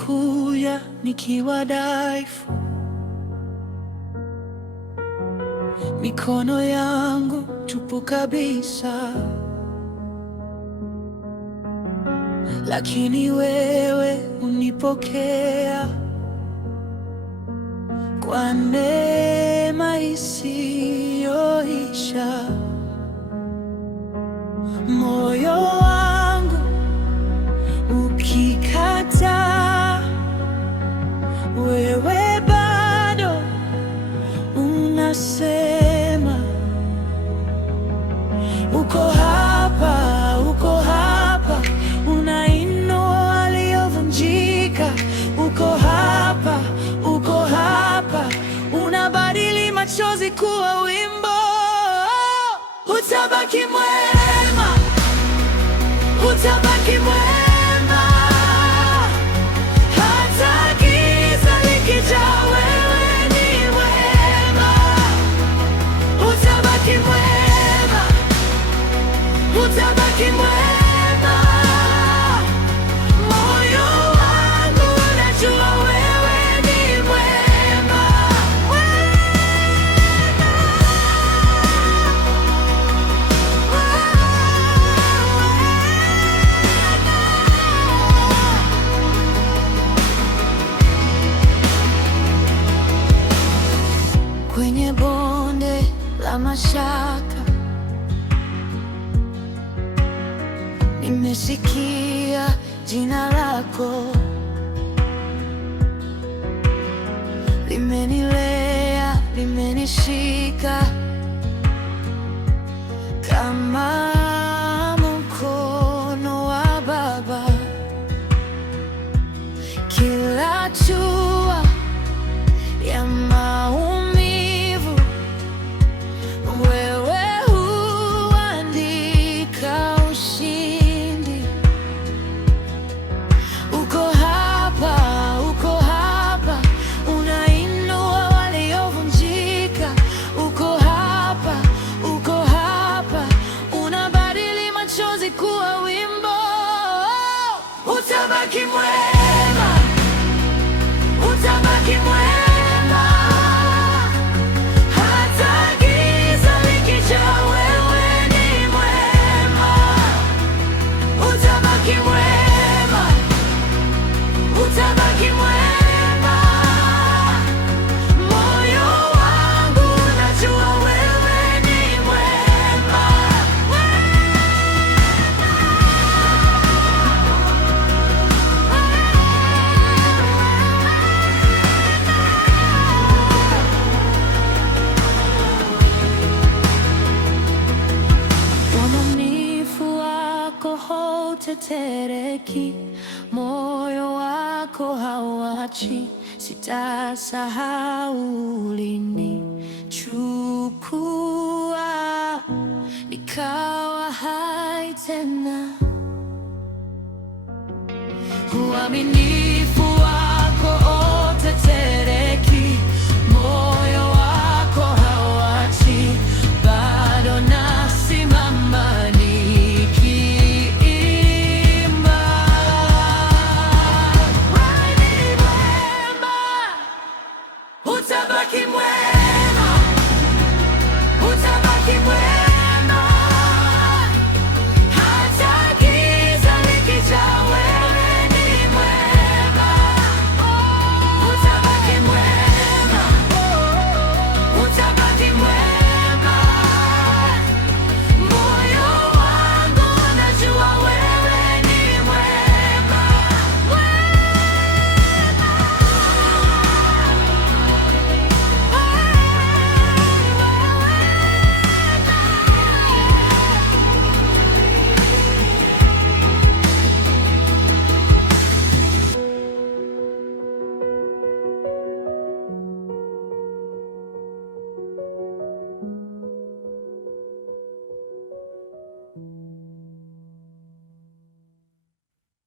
nimekuja nikiwa dhaifu, mikono yangu tupu kabisa, lakini wewe unipokea kwa neema isiyoisha. Moyo wangu ukikataa, wewe bado unasema uko hapa, uko hapa, unainua waliovunjika. Uko hapa, uko hapa, unabadili machozi kuwa wimbo. Utabaki mwema, utabaki mwema, hata giza likijaa, wewe ni mwema. Utabaki mwema, utabaki mwema, moyo wangu unajua wewe ni mwema. Kwenye bonde la mashaka, nimesikia jina lako, limenilea, limenishika kama mkono wa Baba. Kila hatua ya maumivu, wewe huandika ushindi. Uko hapa, uko hapa, unainua waliovunjika. Uko hapa, uko hapa, unabadili machozi kuwa wimbo. Utabaki mwema, utabaki mwema, hata giza likijaa, wewe ni mwema. Utabaki mwema, utabaki mwema, moyo wangu unajua wewe ni mwema. Uaminifu wako hautetereki, moyo wako hauachi. Sitasahau ulinichukua, nikawa hai tena. Uaminifu